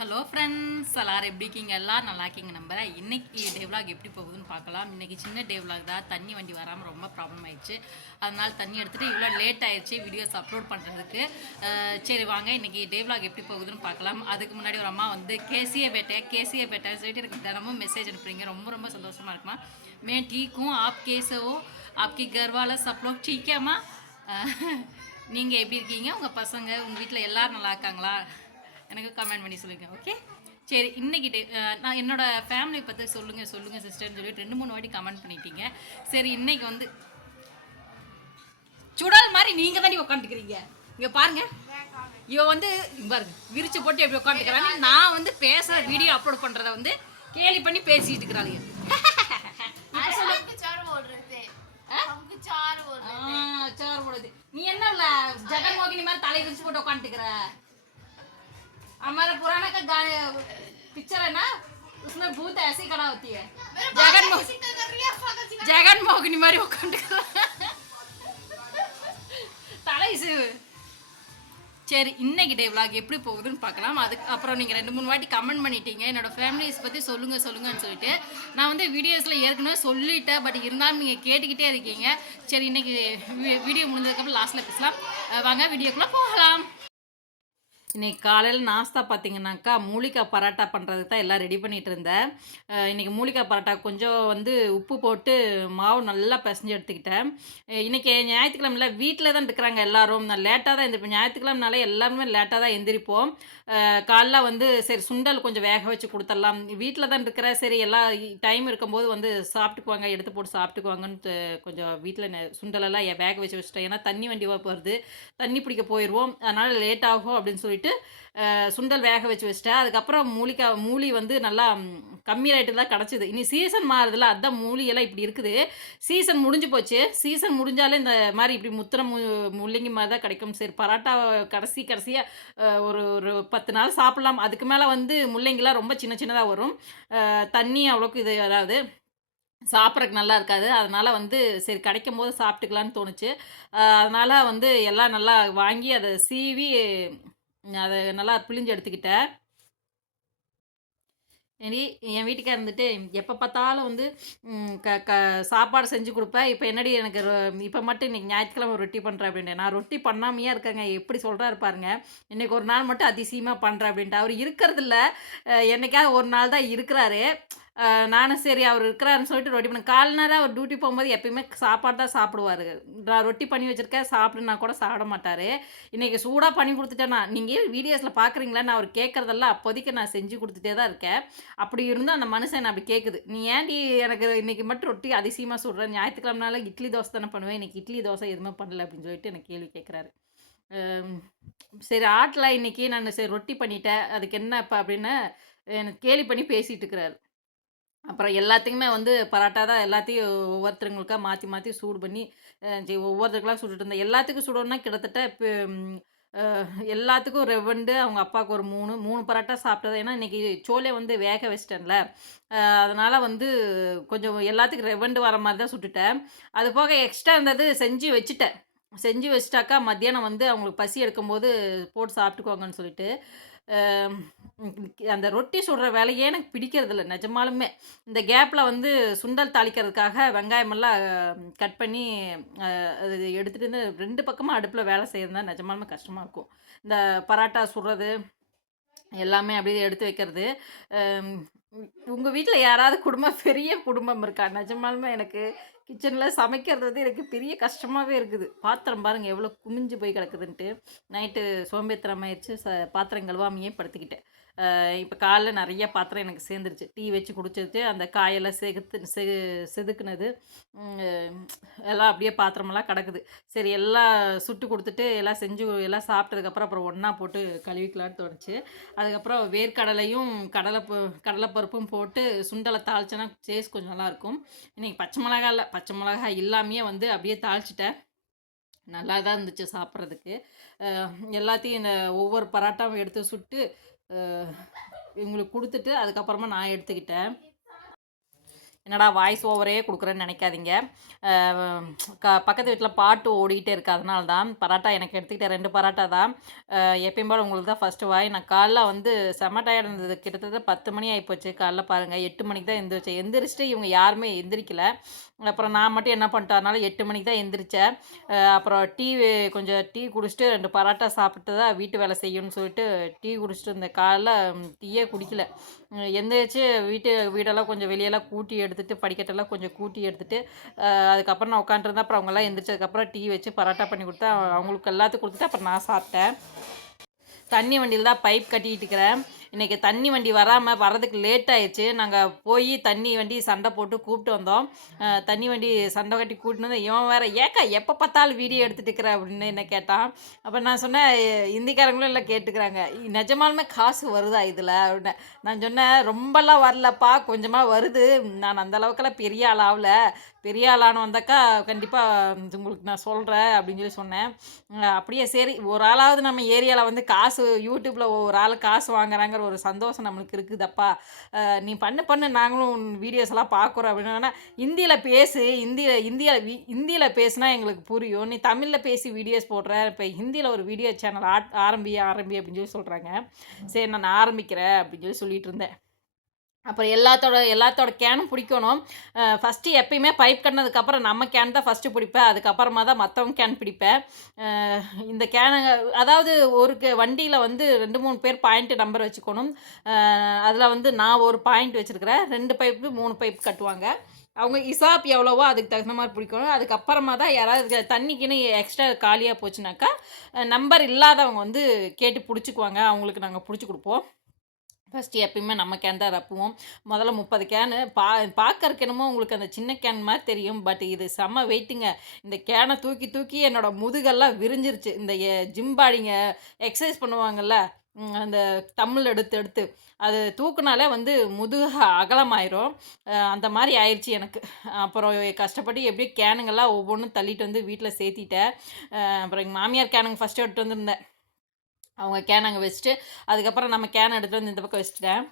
Hello friends எல்லோரும் எப்படி இருக்கீங்க? எல்லோரும் நல்லா இருக்கீங்க நம்புகிறேன் இன்றைக்கி டேவ்லாக் எப்படி போகுதுன்னு பார்க்கலாம். இன்றைக்கி சின்ன டேவ்லாக் தான். தண்ணி வண்டி வராமல் ரொம்ப ப்ராப்ளம் ஆயிடுச்சு. அதனால் தண்ணி எடுத்துகிட்டு இவ்வளோ லேட் ஆயிடுச்சு வீடியோஸ் அப்லோட் பண்ணுறதுக்கு சரி வாங்க இன்றைக்கி டேவ்லாக் எப்படி போகுதுன்னு பார்க்கலாம். அதுக்கு முன்னாடி ஒரு அம்மா வந்து கேசிய பேட்டை கேசிய பேட்டை சொல்லிட்டு எனக்கு தினமும் மெசேஜ் அனுப்புறீங்க. ரொம்ப ரொம்ப சந்தோஷமாக இருக்குமா? மே டீக்கும் ஆப் கேசவோ ஆப்கி கர்வால சப்ளோ டீக்கேம்மா? நீங்கள் எப்படி இருக்கீங்க? உங்கள் பசங்க உங்கள் வீட்டில் எல்லோரும் நல்லா இருக்காங்களா? எனக்கு கமெண்ட் பண்ணி சொல்லுங்கள் ஓகே சரி இன்னைக்கு நான் என்னோட ஃபேமிலியை பற்றி சொல்லுங்கள் சொல்லுங்கள் சிஸ்டர்னு சொல்லிட்டு ரெண்டு மூணு வாட்டி கமெண்ட் பண்ணிட்டீங்க. சரி இன்னைக்கு வந்து சுடல் மாதிரி நீங்கள் தானே உட்காந்துக்கிறீங்க இங்கே பாருங்க. இவன் வந்து பாருங்க விரிச்சு போட்டு எப்படி உட்காந்துக்கிறாங்க நான் வந்து பேசுகிற வீடியோ அப்லோட் பண்ணுறத வந்து கேலி பண்ணி பேசிட்டு இருக்கிறாங்க சாறு போடுது நீ என்ன ஜெகன்மோகினி மாதிரி தலை விரிச்சு போட்டு உட்காந்துக்கிற हमारा पुराना का गाने पिक्चर है ना उसमें भूत ऐसी खड़ा होती है मेरे जगन बाबा मो- की शिकल कर रही है पागल सी ஜெகன் மோகினி மாதிரி உட்காந்துக்கிற தலை சிவு சரி இன்னைக்கு டே vlog எப்படி போகுதுன்னு பார்க்கலாம் அதுக்கு அப்புறம் நீங்கள் ரெண்டு மூணு வாட்டி கமெண்ட் பண்ணிட்டீங்க என்னோட ஃபேமிலிஸ் பற்றி சொல்லுங்கள் சொல்லுங்கன்னு சொல்லிட்டு நான் வந்து வீடியோஸில் ஏற்கனவே சொல்லிட்டேன் பட் இருந்தாலும் நீங்கள் கேட்டுக்கிட்டே இருக்கீங்க சரி இன்னைக்கு வீடியோ முடிஞ்சதுக்கப்புறம் லாஸ்ட்டில் பேசலாம் அஹ் வாங்க வீடியோக்குள்ளே போகலாம் இன்றைக்கி காலையில் நாஸ்தா பார்த்தீங்கன்னாக்கா மூலிகா பரோட்டா பண்ணுறதுக்கு தான் எல்லாம் ரெடி பண்ணிகிட்டு இருந்தேன். இன்றைக்கி இன்னைக்கு பரோட்டா கொஞ்சம் வந்து உப்பு போட்டு மாவு நல்லா பிசைஞ்சு எடுத்துக்கிட்டேன். இன்றைக்கி இன்னைக்கு வீட்டில் தான் இருக்கிறாங்க எல்லோரும். நான் லேட்டாக தான் எந்திரிப்பேன். ஞாயிற்றுக்கிழமைனால எல்லாருமே லேட்டாக தான் எந்திரிப்போம். காலைல வந்து சரி சுண்டல் கொஞ்சம் வேக வச்சு கொடுத்துடலாம். வீட்டில் தான் இருக்கிற சரி எல்லா டைம் இருக்கும்போது வந்து சாப்பிட்டுக்குவாங்க எடுத்து போட்டு சாப்பிட்டுக்குவாங்கன்னு கொஞ்சம் வீட்டில் சுண்டலெல்லாம் வேக வச்சு வச்சுட்டேன். ஏன்னா தண்ணி வண்டி வருது தண்ணி பிடிக்க போயிடுவோம் அதனால் லேட் ஆகும் அப்படின்னு சொல்லி சொல்லிட்டு சுண்டல் வேக வச்சு வச்சிட்டேன். அதுக்கப்புறம் மூலிக்காய் மூலி வந்து நல்லா கம்மி ரேட்டு தான் கிடச்சிது. இனி சீசன் மாறுதுல அதான் மூலியெல்லாம் இப்படி இருக்குது. சீசன் முடிஞ்சு போச்சு. சீசன் முடிஞ்சாலே இந்த மாதிரி இப்படி முத்திர மு முள்ளங்கி மாதிரி தான் கிடைக்கும். சரி பரோட்டா கடைசி கடைசியாக ஒரு ஒரு பத்து நாள் சாப்பிட்லாம். அதுக்கு மேலே வந்து முள்ளங்கிலாம் ரொம்ப சின்ன சின்னதாக வரும். தண்ணி அவ்வளோக்கு இது அதாவது சாப்பிட்றதுக்கு நல்லா இருக்காது. அதனால் வந்து சரி கிடைக்கும் போது சாப்பிட்டுக்கலான்னு தோணுச்சு அதனால் வந்து எல்லாம் நல்லா வாங்கி அதை சீவி அதை நல்லா பிழிஞ்சு எடுத்துக்கிட்டேன் சரி என் வீட்டுக்கார் இருந்துட்டு எப்போ பார்த்தாலும் வந்து க க சாப்பாடு செஞ்சு கொடுப்பேன். இப்போ என்னடி எனக்கு இப்போ மட்டும் இன்னைக்கு ஞாயிற்றுக்கிழமை ரொட்டி பண்ணுறேன் அப்படின்ட்டு நான் ரொட்டி பண்ணாமையே இருக்கேங்க. எப்படி சொல்கிறாரு பாருங்க. இன்னைக்கு ஒரு நாள் மட்டும் அதிசயமாக பண்ணுறேன் அப்படின்ட்டு. அவர் இருக்கிறதில்ல. என்னைக்காவது ஒரு நாள் தான் இருக்கிறாரு. நானும் சரி அவர் இருக்கிறாருன்னு சொல்லிட்டு ரொட்டி பண்ண கால் நேரம் அவர் டியூட்டி போகும்போது எப்பயுமே சாப்பாடு தான் சாப்பிடுவார். நான் ரொட்டி பண்ணி வச்சுருக்கேன் சாப்பிடுனா கூட சாப்பிட மாட்டார். இன்றைக்கி சூடாக பண்ணி கொடுத்துட்டேன்னா நீங்கள் வீடியோஸில் பார்க்குறீங்களான்னு அவர் கேட்குறதெல்லாம் அப்போதைக்கு நான் செஞ்சு கொடுத்துட்டே தான் இருக்கேன். அப்படி இருந்தும் அந்த மனுஷன் அப்படி கேட்குது நீ ஏன்டி எனக்கு இன்றைக்கி மட்டும் ரொட்டி அதிசயமாக சுடுறேன் ஞாயிற்றுக்கிழமனால இட்லி தோசை தானே பண்ணுவேன் இன்னைக்கு இட்லி தோசை எதுவுமே பண்ணல அப்படின்னு சொல்லிட்டு எனக்கு கேள்வி கேட்குறாரு சரி ஆட்டில் இன்றைக்கி நான் சரி ரொட்டி பண்ணிட்டேன் அதுக்கு என்ன இப்போ அப்படின்னு எனக்கு கேலி பண்ணி பேசிகிட்டு இருக்கிறாரு. அப்புறம் எல்லாத்துக்குமே வந்து பரோட்டா தான் எல்லாத்தையும் ஒவ்வொருத்தருங்களுக்காக மாற்றி மாற்றி சூடு பண்ணி சரி, ஒவ்வொருத்தருக்கெல்லாம் சுட்டுட்டு இருந்தேன். எல்லாத்துக்கும் சுடணும்னா கிட்டத்தட்ட இப்போ எல்லாத்துக்கும் ரெவண்டு அவங்க அப்பாவுக்கு ஒரு மூணு மூணு பரோட்டா சாப்பிட்டது. ஏன்னா இன்றைக்கி சோலே வந்து வேக வச்சிட்டேன்ல. அதனால் வந்து கொஞ்சம் எல்லாத்துக்கும் ரெவண்டு வர மாதிரி தான் சுட்டுட்டேன். அது போக எக்ஸ்ட்ரா இருந்தது செஞ்சு வச்சுட்டேன். செஞ்சு வச்சிட்டாக்கா மத்தியானம் வந்து அவங்களுக்கு பசி எடுக்கும்போது போட்டு சாப்பிட்டுக்குவாங்கன்னு சொல்லிட்டு அந்த ரொட்டி சுடுற வேலையே எனக்கு பிடிக்கிறது இல்லை நிஜமாலுமே. இந்த கேப்பில் வந்து சுண்டல் தாளிக்கிறதுக்காக வெங்காயமெல்லாம் கட் பண்ணி அது எடுத்துகிட்டு இருந்து ரெண்டு பக்கமாக அடுப்பில் வேலை செய்யறதுனா நிஜமாலுமே கஷ்டமாக இருக்கும். இந்த பரோட்டா சுடுறது எல்லாமே அப்படியே எடுத்து வைக்கிறது உங்கள் வீட்டில் யாராவது குடும்பம் பெரிய குடும்பம் இருக்கா? நிஜமாலுமே எனக்கு கிச்சனில் சமைக்கிறது வந்து எனக்கு பெரிய கஷ்டமாகவே இருக்குது. பாத்திரம் பாருங்கள் எவ்வளோ குமிஞ்சு போய் கிடக்குதுன்ட்டு. நைட்டு சோம்பேத்திரம் ஆயிடுச்சு. ச பாத்திரம் கழுவாமையே படுத்துக்கிட்டேன். இப்போ காலைல நிறைய பாத்திரம் எனக்கு சேர்ந்துருச்சு. டீ வச்சு குடிச்சிட்டு அந்த காயெல்லாம் செகுத்து செ செதுக்குனது எல்லாம் அப்படியே பாத்திரமெல்லாம் கிடக்குது. சரி எல்லாம் சுட்டு கொடுத்துட்டு எல்லாம் செஞ்சு எல்லாம் சாப்பிட்டதுக்கப்புறம் அப்புறம் ஒன்றா போட்டு கழுவிக்கலான்னு தோணுச்சு. அதுக்கப்புறம் வேர்க்கடலையும் கடலை கடலைப்பருப்பும் போட்டு சுண்டலை தாளிச்சேன்னா டேஸ்ட் கொஞ்சம் நல்லாயிருக்கும் இன்றைக்கி பச்சை மிளகா இல்லை. பச்சை மிளகா இல்லாமையே வந்து அப்படியே தாளிச்சிட்டேன். நல்லா தான் இருந்துச்சு சாப்பிட்றதுக்கு. எல்லாத்தையும் இந்த ஒவ்வொரு பரோட்டாவும் எடுத்து சுட்டு இவங்களுக்கு கொடுத்துட்டு அதுக்கப்புறமா நான் எடுத்துக்கிட்டேன். என்னடா வாய்ஸ் ஓவரே கொடுக்குறேன்னு நினைக்காதீங்க. க பக்கத்து வீட்டில் பாட்டு ஓடிக்கிட்டே இருக்கு. அதனால தான் பரோட்டா எனக்கு எடுத்துக்கிட்ட ரெண்டு பரோட்டா தான். எப்பயும் போல் உங்களுக்கு தான் ஃபஸ்ட்டு வாய் நான் காலைல வந்து செம டயர்ட் இருந்தது. கிட்டத்தட்ட பத்து மணி ஆகிப்போச்சு காலைல பாருங்கள் எட்டு மணிக்கு தான் எந்திரிச்சேன். எந்திரிச்சிட்டு இவங்க யாருமே எந்திரிக்கல. அப்புறம் நான் மட்டும் என்ன பண்ணிட்டதுனால எட்டு மணிக்கு தான் எந்திரிச்சேன். அப்புறம் டீ கொஞ்சம் டீ குடிச்சிட்டு ரெண்டு பரோட்டா சாப்பிட்டு தான் வீட்டு வேலை செய்யணும்னு சொல்லிட்டு டீ குடிச்சிட்டு இருந்தேன். காலைல டீயே குடிக்கல. எந்திரிச்சு வீட்டு வீடெல்லாம் கொஞ்சம் வெளியெல்லாம் கூட்டி எடுத்து எடுத்துகிட்டு படிக்கட்டெல்லாம் கொஞ்சம் கூட்டி எடுத்துகிட்டு அதுக்கப்புறம் நான் உட்காந்துருந்தேன் அப்புறம் அவங்கெல்லாம் எந்திரிச்சதுக்கப்புறம் டீ வச்சு பரோட்டா பண்ணி கொடுத்தா அவங்களுக்கு எல்லாத்துக்கும் கொடுத்துட்டு அப்புறம் நான் சாப்பிட்டேன். தண்ணி வண்டியில் தான் பைப் கட்டிக்கிட்டு இருக்கிறேன். இன்றைக்கி தண்ணி வண்டி வராமல் வர்றதுக்கு லேட் ஆயிடுச்சு. நாங்கள் போய் தண்ணி வண்டி சண்டை போட்டு கூப்பிட்டு வந்தோம். தண்ணி வண்டி சண்டை கட்டி கூப்பிட்டு வந்து இவன் வேற ஏக்கா எப்போ பார்த்தாலும் வீடியோ எடுத்துட்டு இருக்கிற? அப்படின்னு என்ன கேட்டான். அப்போ நான் சொன்னேன் இந்திக்காரங்களும் எல்லாம் கேட்டுக்கிறாங்க. நிஜமாலுமே காசு வருதா இதில்? அப்படின்னு. நான் சொன்னேன் ரொம்பலாம் வரலப்பா கொஞ்சமாக வருது. நான் அந்த அளவுக்குலாம் பெரிய ஆள் ஆகல பெரிய ஆளான வந்தாக்கா கண்டிப்பாக உங்களுக்கு நான் சொல்கிறேன் அப்படின்னு சொல்லி சொன்னேன். அப்படியே சரி ஒரு ஆளாவது நம்ம ஏரியாவில் வந்து காசு யூடியூப்பில் ஒரு ஆள் காசு அப்படிங்கிற ஒரு சந்தோஷம் நம்மளுக்கு இருக்குதப்பா. நீ பண்ணு பண்ணு நாங்களும் வீடியோஸ் எல்லாம் பார்க்குறோம் அப்படின்னு. இந்தியில் பேசு இந்தியில் இந்தியில் ஹிந்தியில் பேசுனா எங்களுக்கு புரியும். நீ தமிழில் பேசி வீடியோஸ் போடுற இப்போ ஹிந்தியில் ஒரு வீடியோ சேனல் ஆட் ஆரம்பி ஆரம்பி அப்படின்னு சொல்லி சொல்கிறாங்க சரி நான் ஆரம்பிக்கிறேன் அப்படின்னு சொல்லி சொல்லிட்டு இருந்தேன். அப்புறம் எல்லாத்தோட எல்லாத்தோட கேனும் பிடிக்கணும். ஃபஸ்ட்டு எப்பயுமே பைப் கட்டினதுக்கப்புறம் நம்ம கேன் தான் ஃபஸ்ட்டு பிடிப்பேன். அதுக்கப்புறமா தான் மற்றவங்க கேன் பிடிப்பேன். இந்த கேனு அதாவது ஒரு வண்டியில் வந்து ரெண்டு மூணு பேர் பாயிண்ட் நம்பர் வச்சுக்கணும். அதில் வந்து நான் ஒரு பாயிண்ட் வச்சுருக்கிறேன். ரெண்டு பைப்பு மூணு பைப் கட்டுவாங்க. அவங்க இசாப் எவ்வளவோ அதுக்கு தகுந்த மாதிரி பிடிக்கணும். அதுக்கப்புறமா தான் யாராவது தண்ணிக்குன்னு எக்ஸ்ட்ரா காலியாக போச்சுனாக்கா நம்பர் இல்லாதவங்க வந்து கேட்டு பிடிச்சிக்குவாங்க. அவங்களுக்கு நாங்கள் பிடிச்சி கொடுப்போம். ஃபஸ்ட்டு எப்பயுமே நம்ம கேன் தான் ரப்புவோம். முதல்ல முப்பது கேனு பா பார்க்கறக்கு என்னமோ உங்களுக்கு அந்த சின்ன கேன் மாதிரி தெரியும். பட் இது செம்ம வெயிட்டுங்க இந்த கேனை தூக்கி தூக்கி என்னோட முதுகெல்லாம் விரிஞ்சிருச்சு. இந்த ஜிம் பாடிங்க எக்ஸசைஸ் பண்ணுவாங்கள்ல அந்த தமிழ் எடுத்து எடுத்து. அது தூக்குனாலே வந்து முதுகு அகலமாயிரும். அந்த மாதிரி ஆயிடுச்சு எனக்கு. அப்புறம் கஷ்டப்பட்டு எப்படியோ கேனுங்கெல்லாம் ஒவ்வொன்றும் தள்ளிட்டு வந்து வீட்டில் சேர்த்திட்டேன். அப்புறம் எங்கள் மாமியார் கேனுங்க ஃபஸ்ட்டு எடுத்துகிட்டு வந்திருந்தேன். அவங்க கேன் அங்கே வச்சுட்டு அதுக்கப்புறம் நம்ம கேன் எடுத்துகிட்டு வந்து இந்த பக்கம் வச்சுட்டேன்.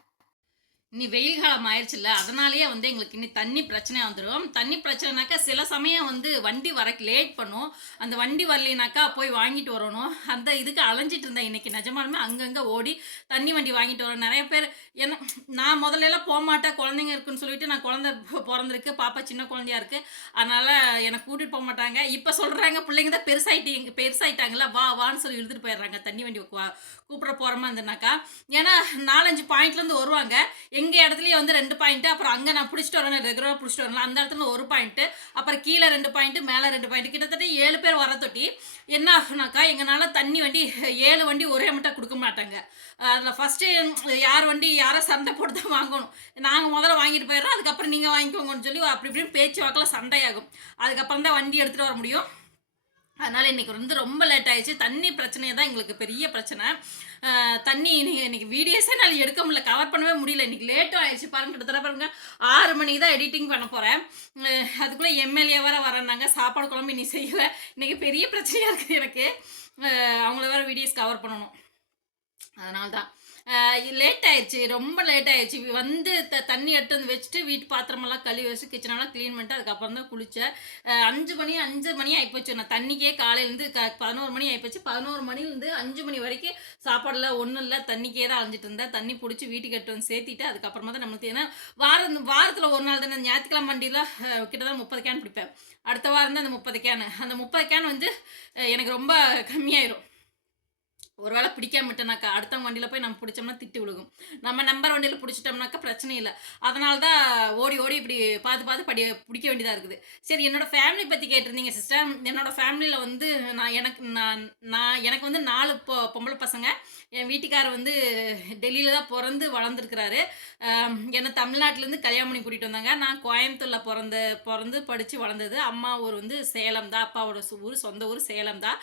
இனி வெயில் காலம் ஆயிடுச்சுல்ல அதனாலேயே வந்து எங்களுக்கு இனி தண்ணி பிரச்சனை வந்துடும் தண்ணி பிரச்சனைனாக்கா சில சமயம் வந்து வண்டி வரக்கு லேட் பண்ணும். அந்த வண்டி வரலைனாக்கா போய் வாங்கிட்டு வரணும். அந்த இதுக்கு அலைஞ்சிட்டு இருந்தேன் இன்னைக்கு நிஜமாலுமே. அங்கங்கே ஓடி தண்ணி வண்டி வாங்கிட்டு வரணும் நிறைய பேர் என்ன நான் முதல்லலாம் போக மாட்டேன். குழந்தைங்க இருக்குன்னு சொல்லிட்டு நான் குழந்தை பிறந்திருக்கு. பாப்பா சின்ன குழந்தையா இருக்கு. அதனால என்னை கூட்டிகிட்டு போக மாட்டாங்க. இப்போ சொல்கிறாங்க பிள்ளைங்க தான் பெருசாயிட்டீங்க பெருசாயிட்டாங்கல்ல வா வான்னு சொல்லி இழுத்துட்டு போயிடுறாங்க. தண்ணி வண்டி வா- கூப்பிட போகிறோமா இருந்தனாக்கா ஏன்னா நாலஞ்சு பாயிண்ட்லேருந்து வருவாங்க. எங்கள் இடத்துலையும் வந்து ரெண்டு பாயிண்ட்டு அப்புறம் அங்கே நான் பிடிச்சிட்டு வரேன் ரெகுலராக பிடிச்சிட்டு வரேன் அந்த இடத்துல ஒரு பாயிண்ட்டு அப்புறம் கீழே ரெண்டு பாயிண்ட்டு மேலே ரெண்டு பாயிண்ட்டு கிட்டத்தட்ட ஏழு பேர் வர தொட்டி என்ன ஆகுனாக்கா எங்களால் தண்ணி வண்டி ஏழு வண்டி ஒரே மட்டும் கொடுக்க மாட்டாங்க. அதில் ஃபஸ்ட்டு யார் வண்டி யாரை சண்டை போட்டு தான் வாங்கணும். நாங்கள் முதல்ல வாங்கிட்டு போயிடுறோம் அதுக்கப்புறம் நீங்கள் வாங்கிக்கோங்கன்னு சொல்லி அப்படி இப்படின்னு பேச்சு வாக்கில் சண்டையாகும். அதுக்கப்புறம் தான் வண்டி எடுத்துகிட்டு வர முடியும். அதனால் இன்றைக்கி வந்து ரொம்ப லேட் ஆயிடுச்சு. தண்ணி பிரச்சனையே தான் எங்களுக்கு பெரிய பிரச்சனை. தண்ணி இன்றைக்கி இன்றைக்கி வீடியோஸே என்னால் எடுக்க முடியல. கவர் பண்ணவே முடியல. இன்றைக்கி லேட்டும் ஆயிடுச்சு. பாருங்க கிட்டத்தட்ட பாருங்க ஆறு மணிக்கு தான் எடிட்டிங் பண்ண போகிறேன் அதுக்குள்ளே எம்எல்ஏ வர வரேன்னாங்க சாப்பாடு குழம்பு இன்னைக்கு செய்யலை. இன்றைக்கி பெரிய பிரச்சனையாக இருக்குது எனக்கு. அவங்கள வேறு வீடியோஸ் கவர் பண்ணணும். அதனால தான். லேட் ஆயிடுச்சு. ரொம்ப லேட் ஆயிடுச்சு. வந்து த தண்ணி எடுத்து வந்து வச்சுட்டு வீட்டு பாத்திரமெல்லாம் கழுவி வச்சு கிச்சனெல்லாம் க்ளீன் பண்ணிட்டு அதுக்கப்புறம் தான் குளித்தேன் அஞ்சு மணி அஞ்சு மணி ஆகிப்போச்சு நான் தண்ணிக்கே காலையிலேருந்து க பதினோரு மணி ஆகிப்போச்சு பதினோரு மணிலேருந்து அஞ்சு மணி வரைக்கும் சாப்பாடில் ஒன்றும் இல்லை. தண்ணிக்கே தான் அழிஞ்சிட்டு இருந்தேன். தண்ணி பிடிச்சி வீட்டுக்கு எடுத்து வந்து சேர்த்திட்டு அதுக்கப்புறமா தான் நம்மளுக்கு ஏன்னா வாரம் வாரத்தில் ஒரு நாள் தானே ஞாயிற்றுக்கிழமை வண்டியில் கிட்டத்தட்ட முப்பது கேன் பிடிப்பேன். அடுத்த வாரம் தான் அந்த முப்பது கேனு அந்த முப்பது கேன் வந்து எனக்கு ரொம்ப கம்மியாயிரும். ஒருவேளை பிடிக்காம விட்டனாக்கா அடுத்தவங்க வண்டியில் போய் நம்ம பிடிச்சோம்னா திட்டு விழுகும். நம்ம நம்பர் வண்டியில் பிடிச்சிட்டோம்னாக்கா பிரச்சனை இல்லை. அதனால தான் ஓடி ஓடி இப்படி பார்த்து பார்த்து படி பிடிக்க வேண்டியதாக இருக்குது. சரி என்னோடய ஃபேமிலி பற்றி கேட்டிருந்தீங்க சிஸ்டர் என்னோடய ஃபேமிலியில் வந்து நான் எனக்கு நான் நான் எனக்கு வந்து நாலு பொ பொம்பளை பசங்க. என் வீட்டுக்காரர் வந்து டெல்லியில் தான் பிறந்து வளர்ந்துருக்கிறாரு. என்னை தமிழ்நாட்டிலேருந்து கல்யாணம் பண்ணி கூட்டிகிட்டு வந்தாங்க. நான் கோயம்புத்தூரில் பிறந்த பிறந்து படித்து வளர்ந்தது. அம்மா ஊர் வந்து சேலம் தான். அப்பாவோட சு- ஊர் சொந்த ஊர் சேலம் தான்.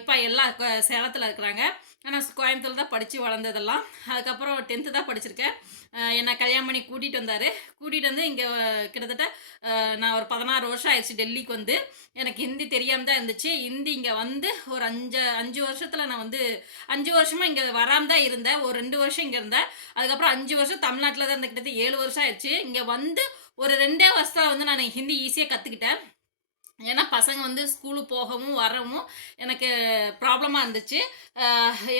இப்போ எல்லாம் சேலத்தில் சேலத்தில் இருக்கிறாங்க ஆனால் கோயம்புத்தூர் தான் படித்து வளர்ந்ததெல்லாம். அதுக்கப்புறம் டென்த்து தான் படிச்சிருக்கேன். என்னை கல்யாணம் பண்ணி கூட்டிகிட்டு வந்தார். கூட்டிகிட்டு வந்து இங்கே கிட்டத்தட்ட நான் ஒரு பதினாறு வருஷம் ஆயிடுச்சு டெல்லிக்கு வந்து. எனக்கு ஹிந்தி தெரியாமல் தான் இருந்துச்சு. ஹிந்தி இங்கே வந்து ஒரு அஞ்சு அஞ்சு வருஷத்தில் நான் வந்து அஞ்சு வருஷமாக இங்கே வராமல் தான் இருந்தேன். ஒரு ரெண்டு வருஷம் இங்கே இருந்தேன். அதுக்கப்புறம் அஞ்சு வருஷம் தமிழ்நாட்டில் தான் இருந்த கிட்டத்தட்ட ஏழு வருஷம் ஆயிடுச்சு. இங்கே வந்து ஒரு ரெண்டே வருஷத்தில் வந்து நான் ஹிந்தி ஈஸியாக கற்றுக்கிட்டேன் ஏன்னா பசங்க வந்து ஸ்கூலுக்கு போகவும் வரவும் எனக்கு ப்ராப்ளமாக இருந்துச்சு.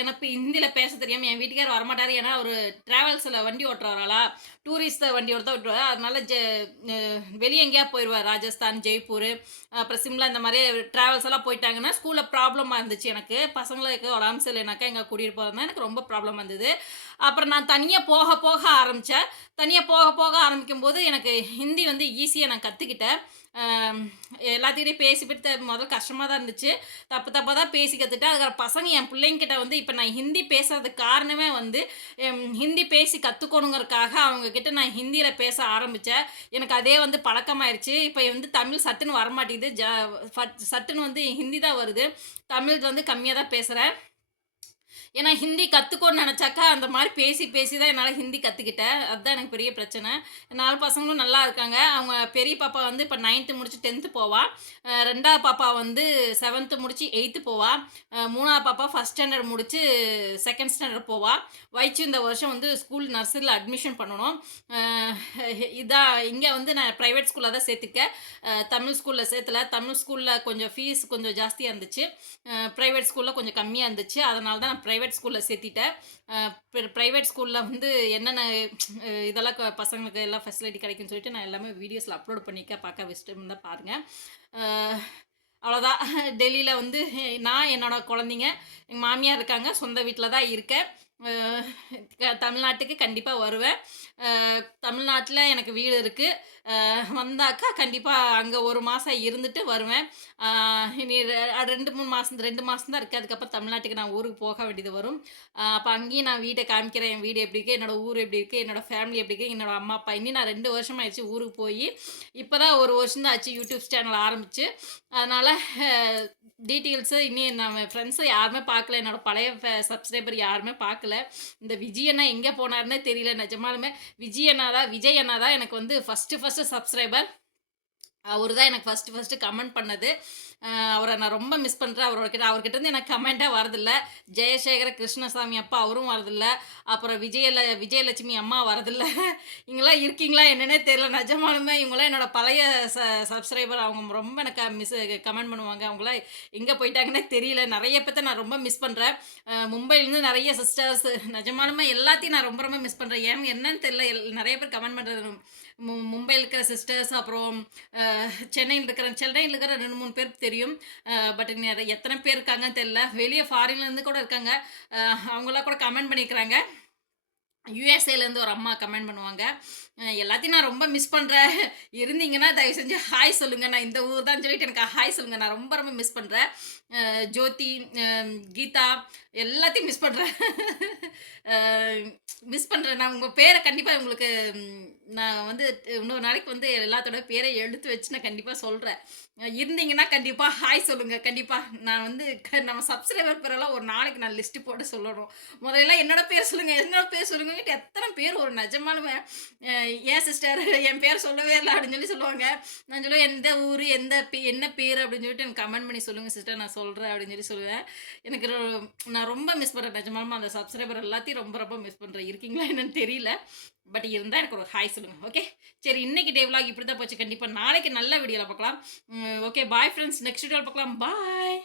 எனக்கு ஹிந்தியில் பேச தெரியாமல் என் வீட்டுக்கார் வரமாட்டார். ஏன்னா ஒரு ட்ராவல்ஸில் வண்டி ஓட்டுறாரா டூரிஸ்ட் வண்டி ஓட்ட விட்டுருவார்? அதனால ஜெ வெளியே எங்கேயா போயிடுவார் ராஜஸ்தான் ஜெய்ப்பூர் அப்புறம் சிம்லா இந்த மாதிரி ட்ராவல்ஸ் எல்லாம் போயிட்டாங்கன்னா ஸ்கூலில் ப்ராப்ளமாக இருந்துச்சு எனக்கு. பசங்களுக்கு உடம்பு சரியில்லைனாக்கா எங்கே கூட்டிகிட்டு போகிறதுனா எனக்கு ரொம்ப ப்ராப்ளம் இருந்தது. அப்புறம் நான் தனியாக போக போக ஆரம்பித்தேன் தனியாக போக போக ஆரம்பிக்கும் போது எனக்கு ஹிந்தி வந்து ஈஸியாக நான் கற்றுக்கிட்டேன் எல்லாத்தையும் பேசிவிட்டு முதல்ல கஷ்டமாக தான் இருந்துச்சு. தப்பு தப்பாக தான் பேசி கற்றுக்கிட்டேன் அதுக்கப்புறம் பசங்க என் பிள்ளைங்கிட்ட வந்து இப்போ நான் ஹிந்தி பேசுறதுக்கு காரணமே வந்து ஹிந்தி பேசி கற்றுக்கணுங்கிறதுக்காக அவங்கக்கிட்ட நான் ஹிந்தியில் பேச ஆரம்பித்தேன் எனக்கு அதே வந்து பழக்கமாயிருச்சு. இப்போ வந்து தமிழ் சட்டுன்னு வரமாட்டேங்குது. ஜ சட்டுன்னு வந்து ஹிந்தி தான் வருது. தமிழ் வந்து கம்மியாக தான் பேசுகிறேன் ஏன்னா ஹிந்தி கற்றுக்கோன்னு நினச்சாக்கா அந்த மாதிரி பேசி பேசி தான் என்னால் ஹிந்தி கற்றுக்கிட்டேன் அதுதான் எனக்கு பெரிய பிரச்சனை. நாலு பசங்களும் நல்லா இருக்காங்க. அவங்க பெரிய பாப்பா வந்து இப்போ நைன்த்து முடிச்சு டென்த்து போவா. ரெண்டாவது பாப்பா வந்து செவன்த்து முடிச்சு எயித்து போவா. மூணாவது பாப்பா ஃபஸ்ட் ஸ்டாண்டர்ட் முடிச்சு செகண்ட் ஸ்டாண்டர்ட் போவா. வயிற்று இந்த வருஷம் வந்து ஸ்கூல் நர்சரியில் அட்மிஷன் பண்ணணும். இதான் இங்கே வந்து நான் ப்ரைவேட் ஸ்கூலில் தான் சேர்த்துக்கேன் தமிழ் ஸ்கூலில் சேர்த்துல. தமிழ் ஸ்கூலில் கொஞ்சம் ஃபீஸ் கொஞ்சம் ஜாஸ்தியாக இருந்துச்சு. ப்ரைவேட் ஸ்கூலில் கொஞ்சம் கம்மியாக இருந்துச்சு. அதனால தான் நான் ப்ரைவேட் ஸ்கூலில் சேர்த்திட்டேன். ப்ரைவேட் ஸ்கூலில் வந்து என்னென்ன இதெல்லாம் க- பசங்களுக்கு எல்லாம் ஃபெசிலிட்டி கிடைக்கும்னு சொல்லிட்டு நான் எல்லாமே வீடியோஸில் அப்லோட் பண்ணிக்க பார்க்க வச்சுட்டு இருந்தால் பாருங்கள் அவ்வளோதான் டெல்லியில் வந்து நான் என்னோடய குழந்தைங்க எங்கள் மாமியார் இருக்காங்க சொந்த வீட்டில் தான் இருக்கேன். தமிழ்நாட்டுக்கு கண்டிப்பாக வருவேன். தமிழ்நாட்டில் எனக்கு வீடு இருக்குது வந்தாக்கா கண்டிப்பாக அங்கே ஒரு மாதம் இருந்துட்டு வருவேன். இனி ரெ- ரெண்டு மூணு மாதம் ரெண்டு மாதம் தான் இருக்குது அதுக்கப்புறம் தமிழ்நாட்டுக்கு நான் ஊருக்கு போக வேண்டியது வரும். அப்போ அங்கேயும் நான் வீட்டை காமிக்கிறேன். என் வீடு எப்படி இருக்குது என்னோடய ஊர் எப்படி இருக்குது என்னோடய ஃபேமிலி எப்படி இருக்குது என்னோடய அம்மா அப்பா. இன்னி நான் ரெண்டு வருஷம் ஆயிடுச்சு ஊருக்கு போய். இப்போ தான் ஒரு வருஷம் தான் ஆச்சு யூடியூப் சேனல் ஆரம்பிச்சு. அதனால் டீட்டெயில்ஸு இனி நம்ம ஃப்ரெண்ட்ஸை யாருமே பார்க்கல. என்னோட பழைய சப்ஸ்கிரைபர் யாருமே பார்க்கல. இந்த விஜய் அண்ணா எங்கே போனாருன்னே தெரியல. நிஜமாலுமே விஜய் அண்ணா தான் விஜய் அண்ணா தான் எனக்கு வந்து ஃபஸ்ட்டு ஃபஸ்ட்டு சப்ஸ்கிரைபர் அவர் தான் எனக்கு ஃபஸ்ட்டு ஃபஸ்ட்டு கமெண்ட் பண்ணது. அவரை நான் ரொம்ப மிஸ் பண்ணுறேன் அவர்கிட்ட அவர்கிட்ட இருந்து எனக்கு கமெண்ட்டாக வரதில்ல. ஜெயசேகர கிருஷ்ணசாமி அப்பா அவரும் வரதில்ல. அப்புறம் விஜயல விஜயலட்சுமி அம்மா வரதில்ல. இங்கெல்லாம் இருக்கீங்களா என்னன்னே தெரியல. நிஜமானுமே இவங்களாம் என்னோட பழைய ச சப்ஸ்கிரைபர் அவங்க ரொம்ப எனக்கு மிஸ் கமெண்ட் பண்ணுவாங்க. அவங்களாம் எங்கே போயிட்டாங்கன்னே தெரியல. நிறைய பேர்த்த நான் ரொம்ப மிஸ் பண்ணுறேன் மும்பையிலேருந்து நிறைய சிஸ்டர்ஸ் நிஜமாலுமே எல்லாத்தையும் நான் ரொம்ப ரொம்ப மிஸ் பண்ணுறேன் ஏன் என்னன்னு தெரியல. எல்- நிறைய பேர் கமெண்ட் பண்ணுறது மும்பையில் இருக்கிற சிஸ்டர்ஸ் அப்புறம் சென்னையில் இருக்கிற சென்னையில் இருக்கிற ரெண்டு மூணு பேருக்கு தெரியும். பட் எத்தனை பேர் இருக்காங்கன்னு தெரியல. வெளியே ஃபாரின்லேருந்து கூட இருக்காங்க. அவங்களாம் கூட கமெண்ட் பண்ணியிருக்கிறாங்க யூஎஸ்ஏலேருந்து ஒரு அம்மா கமெண்ட் பண்ணுவாங்க. எல்லாத்தையும் நான் ரொம்ப மிஸ் பண்ணுறேன் இருந்தீங்கன்னா தயவு செஞ்சு ஹாய் சொல்லுங்கள் நான் இந்த ஊர் தான் சொல்லிட்டு எனக்கு ஹாய் சொல்லுங்கள் நான் ரொம்ப ரொம்ப மிஸ் பண்ணுறேன் ஜோதி கீதா எல்லாத்தையும் மிஸ் பண்ணுறேன் மிஸ் பண்ணுறேன் நான் உங்கள் பேரை கண்டிப்பாக உங்களுக்கு நான் வந்து இன்னொரு நாளைக்கு வந்து எல்லாத்தோட பேரை எடுத்து வச்சு நான் கண்டிப்பாக சொல்கிறேன் இருந்தீங்கன்னா கண்டிப்பாக ஹாய் சொல்லுங்கள் கண்டிப்பாக நான் வந்து க- நம்ம சப்ஸ்கிரைபர் பேரெல்லாம் ஒரு நாளைக்கு நான் லிஸ்ட்டு போட்டு சொல்லணும். முதல்ல என்னோட பேர் சொல்லுங்கள் என்னோட பேர் சொல்லுங்கன்ட்டு எத்தனை பேர் ஒரு நிஜமாலுமே ஏன் சிஸ்டர் என் பேர் சொல்லவே இல்லை அப்படின்னு சொல்லி சொல்லுவாங்க. நான் சொல்லுவேன் எந்த ஊர்? எந்த பே என்ன பேர்? அப்படின்னு சொல்லிட்டு எனக்கு கமெண்ட் பண்ணி சொல்லுங்கள் சிஸ்டர் நான் சொல்கிறேன் அப்படின்னு சொல்லி சொல்லுவேன். எனக்கு நான் ரொம்ப மிஸ் பண்ணுறேன் நிஜமாலுமா அந்த சப்ஸ்கிரைபர் எல்லாத்தையும் ரொம்ப ரொம்ப மிஸ் பண்ணுறேன் இருக்கீங்களா என்னன்னு தெரியல. பட் இருந்தால் எனக்கு ஒரு ஹாய் சொல்லுங்கள் ஓகே சரி இன்னைக்கு டே விலாக் இப்படி தான் போச்சு. கண்டிப்பாக நாளைக்கு நல்ல வீடியோவில் பார்க்கலாம். ஓகே பாய் ஃப்ரெண்ட்ஸ் நெக்ஸ்ட் வீடியோவில் பார்க்கலாம். பாய்